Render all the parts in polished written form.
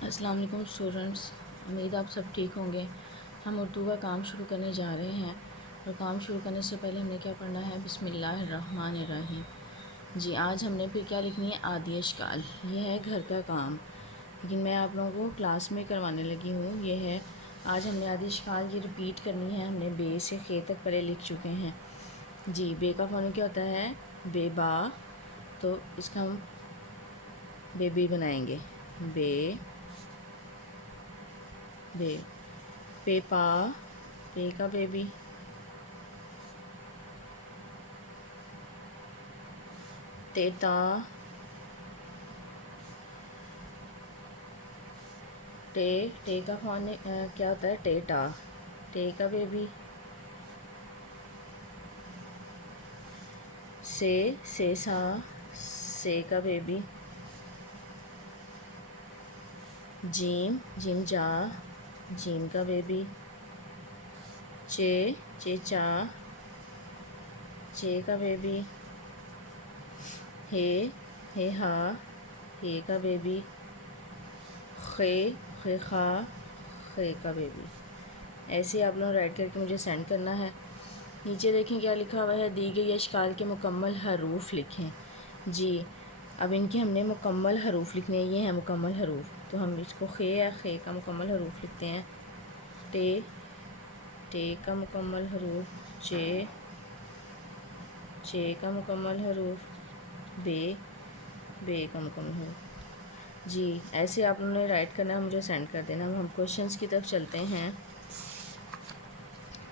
السلام علیکم اسٹوڈنٹس، امید آپ سب ٹھیک ہوں گے۔ ہم اردو کا کام شروع کرنے جا رہے ہیں، اور کام شروع کرنے سے پہلے ہم نے کیا پڑھنا ہے؟ بسم اللہ الرحمن الرحیم۔ جی آج ہم نے پھر کیا لکھنی ہے؟ آدی اشکال۔ یہ ہے گھر کا کام، لیکن میں آپ لوگوں کو کلاس میں کروانے لگی ہوں۔ یہ ہے آج ہم نے آدی اشکال یہ رپیٹ کرنی ہے۔ ہم نے بے سے خے تک پہلے لکھ چکے ہیں۔ جی بے کا فونیم کیا ہوتا ہے؟ بے با، تو اس کا ہم بے بی بنائیں گے۔ بے بے پے پا، پے کا بیبی، تیتا، ٹے کا فونیم کیا ہوتا ہے؟ ٹیٹا، ٹے کا بیبی، سیسا، سے کا بیبی، جیم، جیم جا، جیم کا بیبی، چیچا، چے کا بیبی، ہے ہا، ہے کا بیبی، خے خا، خے کا بیبی۔ ایسے آپ لوگ رائٹ کر کے مجھے سینڈ کرنا ہے۔ نیچے دیکھیں کیا لکھا ہوا ہے؟ دی گئی اشکال کے مکمل حروف لکھیں۔ جی اب ان کے ہم نے مکمل حروف لکھنے ہیں۔ یہ ہیں مکمل حروف، تو ہم اس کو خے یا خے کا مکمل حروف لکھتے ہیں۔ ٹے کا مکمل حروف، چے کا مکمل حروف، بے کا مکمل حروف۔ جی ایسے آپ لوگوں نے رائٹ کرنا ہے، مجھے سینڈ کر دینا۔ ہم کوشچنس کی طرف چلتے ہیں۔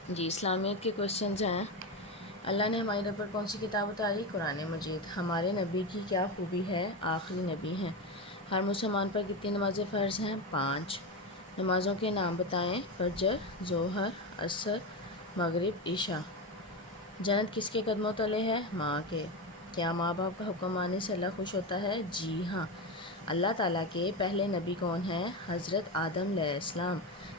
جی اسلامیت کے کوشچنز ہیں۔ اللہ نے ہماری رب پر کون سی کتاب اتاری؟ قرآن مجید۔ ہمارے نبی کی کیا خوبی ہے؟ آخری نبی ہیں۔ ہر مسلمان پر کتنی نمازیں فرض ہیں؟ 5۔ نمازوں کے نام بتائیں۔ فجر، ظہر، عصر، مغرب، عشاء۔ جنت کس کے قدموں تلے ہے؟ ماں کے۔ کیا ماں باپ کا حکم ماننے سے اللہ خوش ہوتا ہے؟ جی ہاں۔ اللہ تعالیٰ کے پہلے نبی کون ہیں؟ حضرت آدم علیہ السلام۔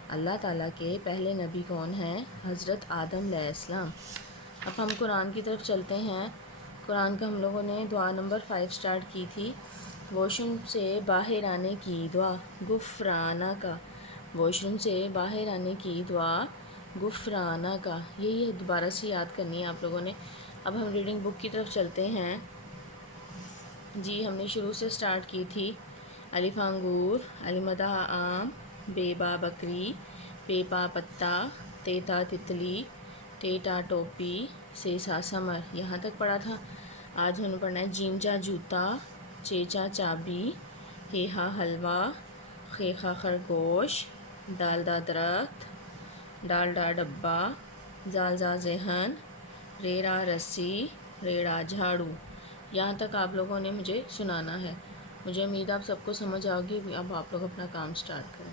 اللہ تعالیٰ کے پہلے نبی کون ہیں؟ حضرت آدم علیہ السلام۔ اب ہم قرآن کی طرف چلتے ہیں۔ قرآن کا ہم لوگوں نے دعا نمبر 5 سٹارٹ کی تھی۔ واش روم سے باہر آنے کی دعا غفرانہ کا، واش روم سے باہر آنے کی دعا غفرانہ کا۔ یہ دوبارہ سے یاد کرنی ہے آپ لوگوں نے۔ اب ہم ریڈنگ بک کی طرف چلتے ہیں۔ جی ہم نے شروع سے سٹارٹ کی تھی۔ الف انگور، المدہ آم، بے با بکری، پے پا پتا، تیتا تتلی، ٹیٹا ٹوپی، سیسا سمر۔ یہاں تک پڑھا تھا۔ آج ہم نے پڑھنا ہے جیم جا جوتا، چیچا چابی، ہے ہا حلوہ، خے خا خرگوش، دال دا درخت، ڈال ڈا ڈبہ، زال زا ذہن، ریڑا رسی، ریڑا جھاڑو۔ یہاں تک آپ لوگوں نے مجھے سنانا ہے۔ مجھے امید آپ سب کو سمجھ آؤ گی۔ اب آپ لوگ اپنا کام سٹارٹ کریں۔